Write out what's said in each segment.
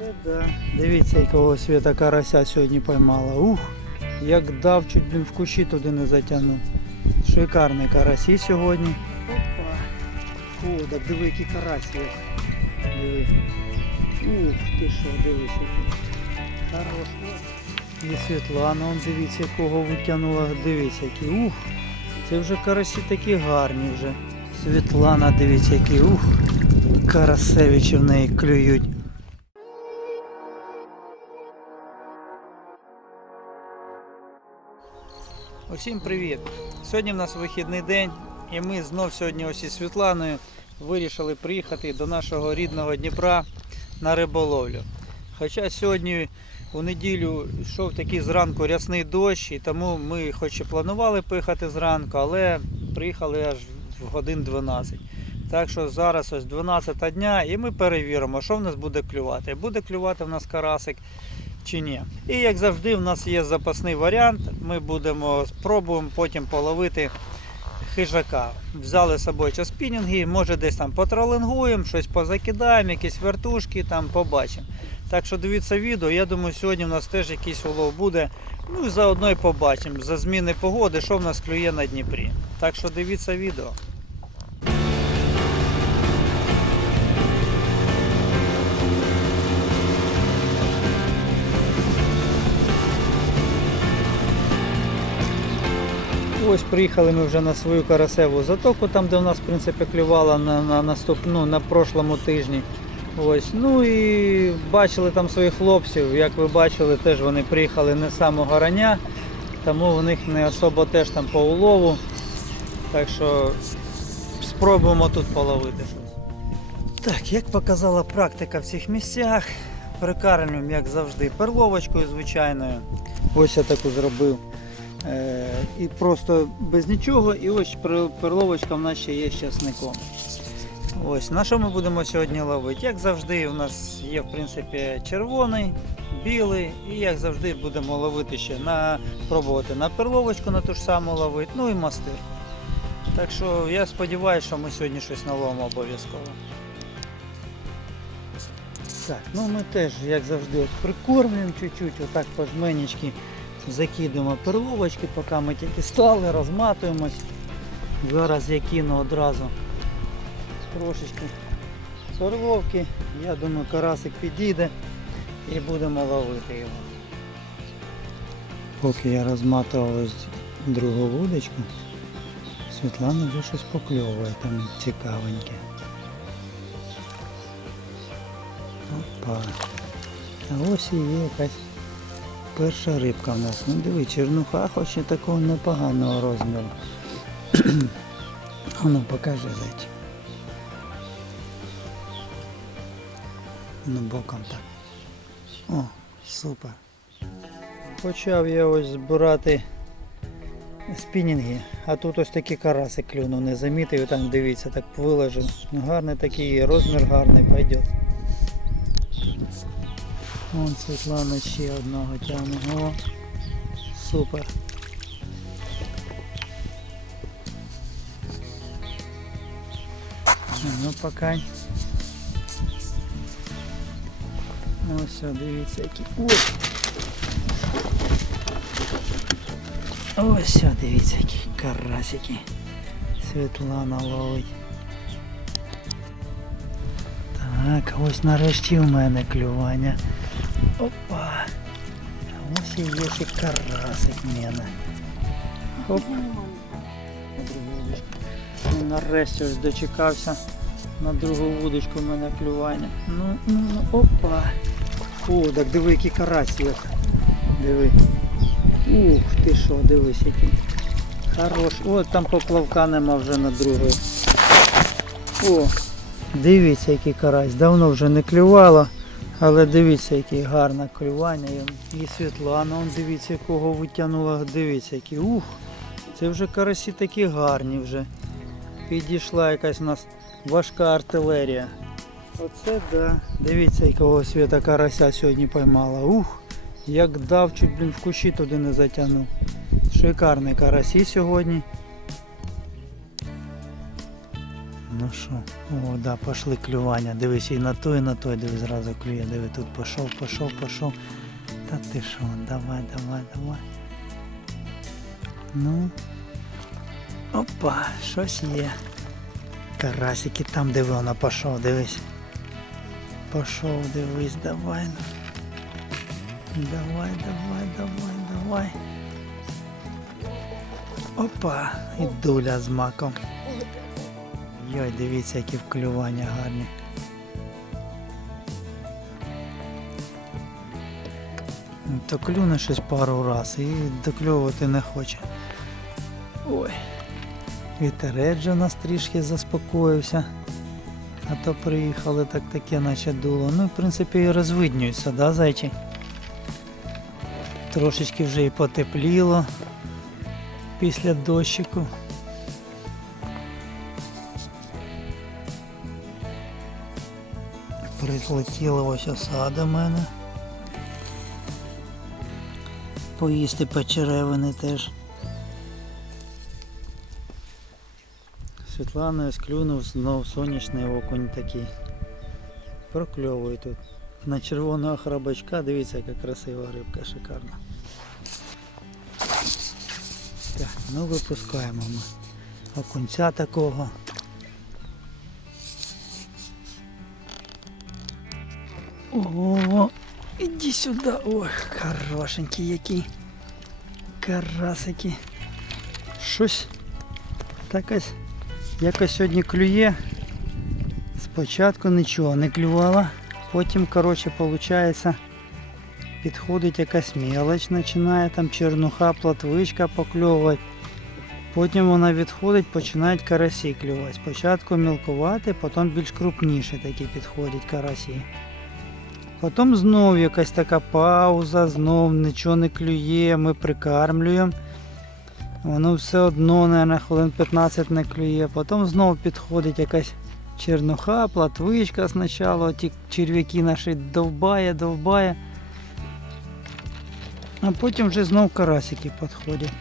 Оце да. Дивіться, якого світа карася сьогодні поймала. Ух, як дав, чуть блін в кущі туди не затягнув. Шикарний карасі сьогодні. Опа. О, так диви, який карась є. Диви. Ух, ти що, дивись який. Хорош. І Світлана, он дивіться, якого витягнула. Дивіться, який. Ух. Це вже карасі такі гарні вже. Світлана, дивіться, які. Ух. Карасевичі в неї клюють. Усім привіт! Сьогодні в нас вихідний день і ми знов сьогодні ось із Світланою вирішили приїхати до нашого рідного Дніпра на риболовлю. Хоча сьогодні у неділю йшов такий зранку рясний дощ, і тому ми хоч і планували поїхати зранку, але приїхали аж в годин 12. Так що зараз ось 12 дня і ми перевіримо, що в нас буде клювати. Буде клювати в нас карасик чи ні. І як завжди, в нас є запасний варіант. Ми будемо спробуємо потім половити хижака. Взяли з собою час спінінги, може десь там потролингуємо, щось позакидаємо, якісь вертушки там побачимо. Так що дивіться відео. Я думаю, сьогодні в нас теж якийсь улов буде. Ну і заодно і побачимо за зміни погоди, що в нас клює на Дніпрі. Так що дивіться відео. Ось приїхали ми вже на свою карасеву затоку, там де в нас в принципі клювала на, на наступну на прошлому тижні. Ось, ну і бачили там своїх хлопців. Як ви бачили, теж вони приїхали не з самого рання, тому в них не особо теж там по улову. Так що спробуємо тут половити щось. Так, як показала практика в цих місцях, прикармлюємо, як завжди, перловочкою звичайною. Ось я таку зробив. Е, і просто без нічого. І ось перловочка в нас ще є з часником. Ось на що ми будемо сьогодні ловити? Як завжди, у нас є в принципі червоний, білий, і як завжди будемо ловити ще на пробувати на перловочку на ту ж саму ловити, ну і мастир. Так що я сподіваюся, що ми сьогодні щось наловимо обов'язково. Так, ну ми теж, як завжди, прикормлюємо чуть-чуть, отак по жменечки закидуємо перловочки, поки ми тільки стали, розматуємось. Зараз я кину одразу трошечки перловки. Я думаю, карасик підійде і будемо ловити його. Поки я розматував другу вудочку, Світлана вже щось покльовує там цікавеньке. Опа. А ось і є якась перша рибка в нас. Ну диви, чернуха хоч і такого непоганого розміру. А ну покажи зайчик. Ну боком так. О, супер. Почав я ось збирати спінінги, а тут ось такі караси клюнув, не замітив, там дивіться, так виложив. Гарний такий, розмір гарний, пойдет. Вон Світлана ще одного тягне. О, супер. Ну пока. Ось, дивіться, які. Ось, дивіться, які карасики. Світлана ловить. Так, ось нарешті у мене клювання. Опа. А ось і є ще карасик в мене. Оп. Ну, нарешті ось дочекався на другу вудочку в мене клювання. Ну, ну, ну, опа. О, так диви, який карась є. Диви. Ух ти що, дивись який. Хорош. О, там поплавка нема вже на другої. О, дивіться, який карась. Давно вже не клювало. Але дивіться, яке гарне клювання. І- Світлана, он дивіться, якого витягнула. Дивіться, які. Ух, це вже карасі такі гарні вже. Підійшла якась у нас важка артилерія. Оце да. Дивіться, якого світа карася сьогодні поймала. Ух, як дав, чуть блін в кущі туди не затягнув. Шикарний карасі сьогодні. Ну? О, да, пошли клювання. Дивись, і на той, і на той, диви, зразу клює. Диви, тут пішов, пішов, пішов. Та ти що, давай, давай, давай. Ну. Опа, щось є. Карасики там, диви, вона пішов, дивись. Пішов, дивись, давай. ну. Давай, давай, давай, давай. Опа, і дуля з маком. Йой, дивіться, які вклювання гарні. Ну, То клюне щось пару раз і докльовувати не хоче. Ой. Вітерець у нас трішки заспокоївся. А то приїхали так таке, наче дуло. Ну, в принципі, і розвиднюється, да, зайчик? Трошечки вже і потепліло після дощику. Прилетіла ось оса до мене. Поїсти печеревини теж. Світлана ось клюнув знов сонячний окунь такий. Прокльовує тут. На червоного храбачка, дивіться, яка красива рибка, шикарна. Так, ну випускаємо ми окунця такого. О, іди сюди. Ой, хорошенький який. Карасики. Щось так ось якось сьогодні клює. Спочатку нічого не клювало, потім, коротше, виходить, підходить якась мелоч, починає там чернуха, платвичка покльовувати. Потім вона відходить, починають карасі клювати. Спочатку мілкувати, потім більш крупніші такі підходять карасі. Потім знов якась така пауза, знов нічого не клює, ми прикармлюємо. Воно все одно, мабуть, хвилин 15 не клює. Потім знов підходить якась чернуха, платвичка спочатку, ті черв'яки наші довбає, довбає. А потім вже знов карасики підходять.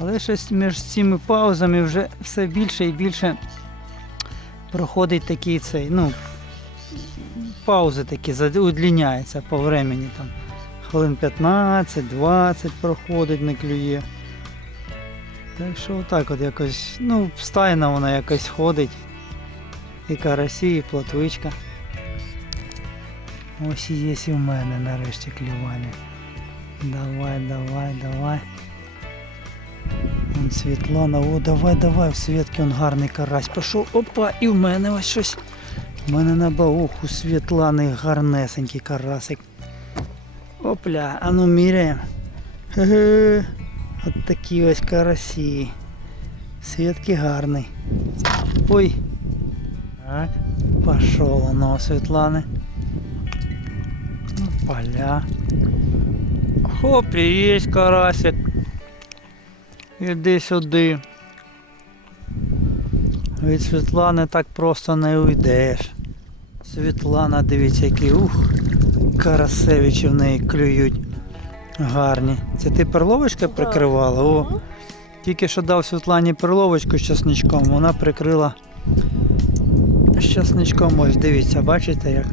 Але щось між цими паузами вже все більше і більше проходить такий цей, ну, паузи такі, удлиняються по времени там. Хвилин 15-20 проходить, не клює. Так що отак от якось, ну, стайна вона якось ходить. І карасі, і плотвичка. Ось і є і в мене нарешті клювання. Давай, давай, давай. Світлана, о, давай, давай, в Світки он гарний карась пішов. Опа, і в мене ось щось. У мене на бауху Світлани гарнесенький карасик. Опля, а ну міряємо. Ге-ге. От такі ось карасі. Світки гарний. Ой. Так, пошел воно Світлани. Ну, Поля. Хоп, і є карасик. Іди сюди. Від Світлани так просто не уйдеш. Світлана, дивіться, які ух, карасевичі в неї клюють. Гарні. Це ти перловочка прикривала? О, тільки що дав Світлані перловочку з часничком, вона прикрила з часничком. Ось дивіться, бачите як?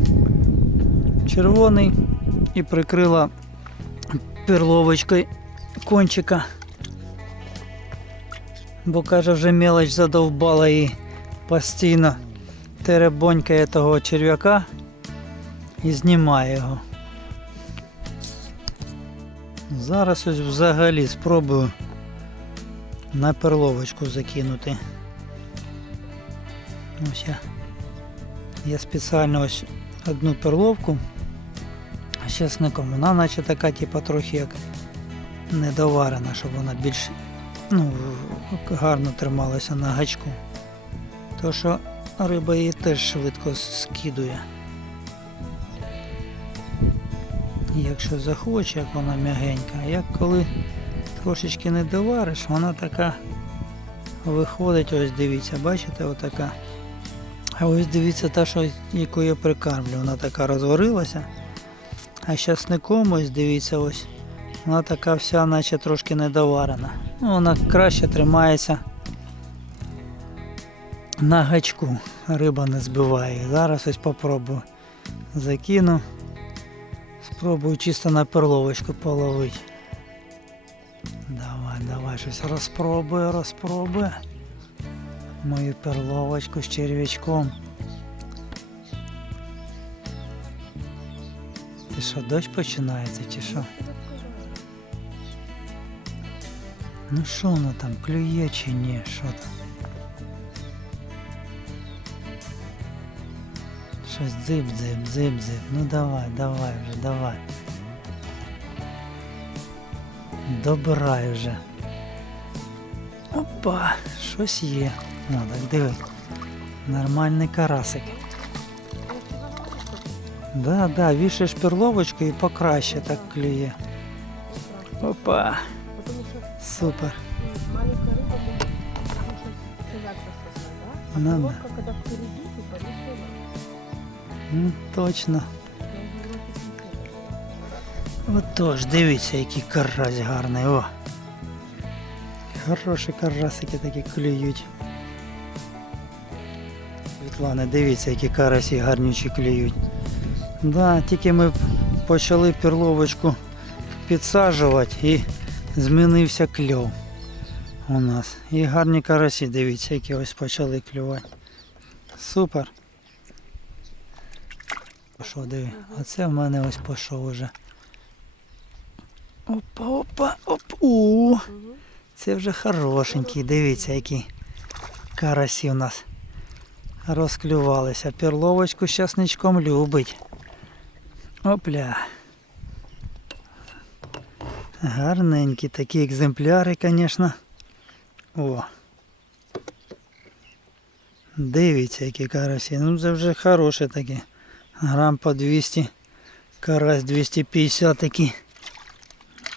Червоний і прикрила перловочкою кончика. Бо каже, вже мелоч задовбала і постійно теребонькає того черв'яка і знімає його. Зараз ось взагалі спробую на перловочку закинути. Ось я. Я спеціально ось одну перловку з чесником. Вона наче така, типу, трохи як недоварена, щоб вона більш ну, гарно трималася на гачку. То що риба її теж швидко скидує. Якщо захоче, як вона м'ягенька, як коли трошечки не довариш, вона така виходить, ось дивіться, бачите, отака. А ось дивіться та, що, яку я прикармлю, вона така розварилася. А з часником, ось дивіться, ось вона така вся, наче трошки недоварена. Ну, вона краще тримається на гачку. Риба не збиває. Зараз ось попробую. Закину. Спробую чисто на перловочку половити. Давай, давай, щось розпробую, розпробую. Мою перловочку з черв'ячком. Ти що, дощ починається чи що? Ну що воно там, клює чи ні? Що там? Щось дзип-дзип, дзип-дзип. Ну давай, давай вже, давай. Добирай вже. Опа, щось є. О, так диви. Нормальний карасик. Да, да, вішаєш перловочку і покраще так клює. Опа, Потому что супер. м, маленькая рыба может кушать цыгак да? А Ну да. лодка, когда впереди, типа, не цыгак. Ну, точно. Отож, дивіться, який карась гарний. О. Хороші карасики такі клюють. Світлана, дивіться, які карасі гарнючі клюють. Да, тільки ми почали перловочку підсаджувати і змінився кльов у нас. І гарні карасі, дивіться, які ось почали клювати. Супер. Пішов, диви. Оце в мене ось пішов уже. Опа, опа, оп. У, це вже хорошенький. Дивіться, які карасі у нас розклювалися. Перловочку з часничком любить. Опля. Гарненькі такі екземпляри, звісно. О. Дивіться, які карасі. Ну це вже хороші такі. Грам по 200. Карась 250 такі.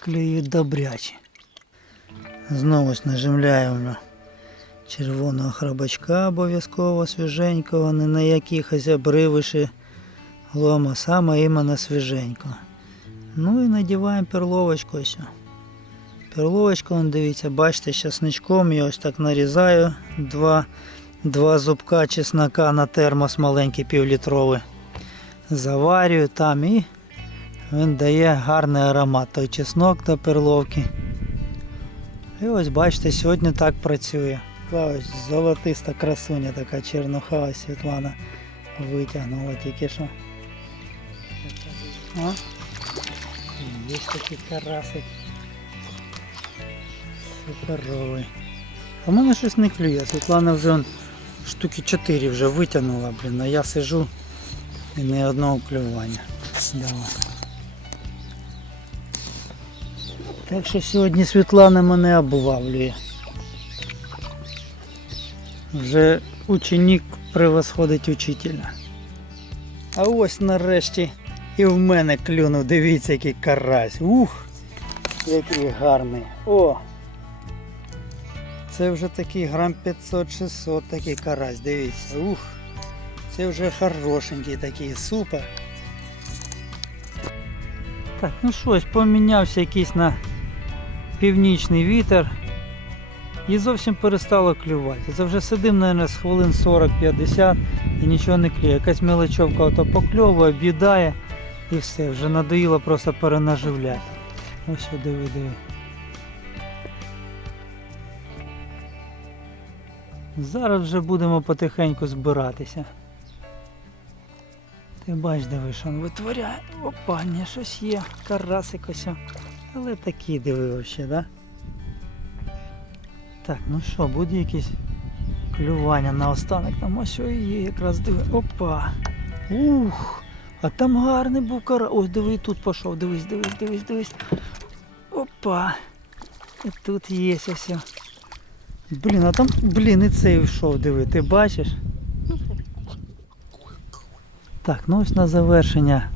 Клюють добрячі. Знову ж наживляємо червоного храбачка обов'язково свіженького, не на якихось обривиші лома, саме іменно свіженького. Ну і надіваємо перловочку ось. Перловочку, вон, дивіться, бачите, з чесничком я ось так нарізаю два, два зубка чеснока на термос маленький півлітровий. Заварюю там і він дає гарний аромат, той чеснок до перловки. І ось бачите, сьогодні так працює. Ось золотиста красуня така чернохава Світлана витягнула тільки що. О, є такий карасик. Суперовий. А в мене щось не клює. Світлана вже штуки 4 вже витягнула, блін, а я сижу і ні одного клювання. Так що сьогодні Світлана мене обвавлює. Вже ученик превосходить учителя. А ось нарешті і в мене клюнув, дивіться, який карась. Ух! Який гарний. О! Це вже такий грам 500-600 такий карась, дивіться. Ух! Це вже хорошенький такий, супер. Так, ну щось, помінявся якийсь на північний вітер. І зовсім перестало клювати. Це вже сидим, мабуть, з хвилин 40-50 і нічого не клює. Якась мелочовка ото покльовує, бідає і все, вже надоїло просто перенаживляти. Ось що, диви, диви. Зараз вже будемо потихеньку збиратися. Ти бач, диви, що він витворяє. Опа, ні, щось є. Карасик ось. Але такі диви взагалі, да? Так, ну що, буде якесь клювання на останок. Там ось і є якраз диви. Опа. Ух! А там гарний був кара. Ось диви, тут пішов. Дивись, дивись, дивись, дивись. Опа. І тут є ось. Блін, а там, блін, і цей йшов, диви, ти бачиш? Так, ну ось на завершення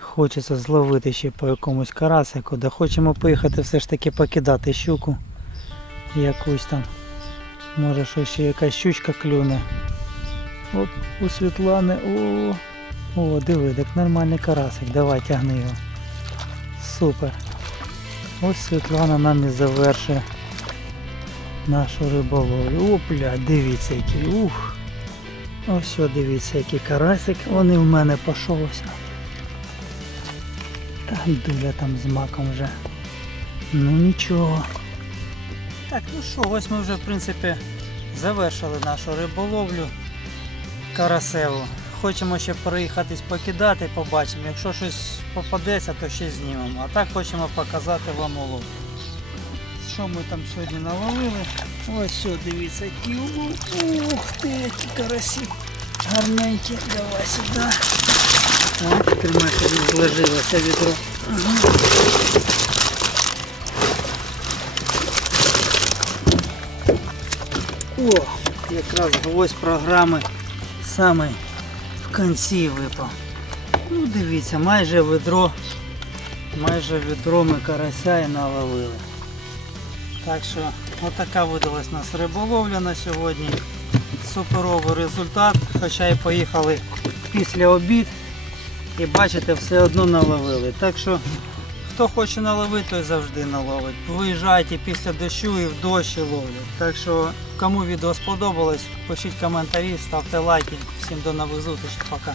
хочеться зловити ще по якомусь карасику, де хочемо поїхати все ж таки покидати щуку. Якусь там. Може що ще якась щучка клюне. Оп, у Світлани. О, о, диви, так нормальний карасик. Давай тягни його. Супер. Ось Світлана нам і завершує нашу риболовлю. Опля, дивіться який. Ух. Ось дивіться, який карасик. Вони в мене пошовся. Та дуля там з маком вже. Ну нічого. Так, ну що, ось ми вже в принципі завершили нашу риболовлю карасеву. Хочемо ще проїхатись покидати, побачимо. Якщо щось попадеться, то ще знімемо. А так хочемо показати вам улов. Що ми там сьогодні наловили? Ось все, дивіться, які. Ух ти, які карасі. Гарненькі. Давай сюди. О, тримай, щоб зложилося відро. Ага. О, якраз гвоздь програми саме в кінці випав. Ну дивіться, майже ведро, майже ведро ми карася і наловили. Так що отака видалась у нас риболовля на сьогодні. Суперовий результат, хоча і поїхали після обід і бачите, все одно наловили. Так що хто хоче наловити, той завжди наловить. Виїжджайте після дощу і в дощ і ловлять. Так що кому відео сподобалось, пишіть коментарі, ставте лайки. Всім до нових зустрічей, пока.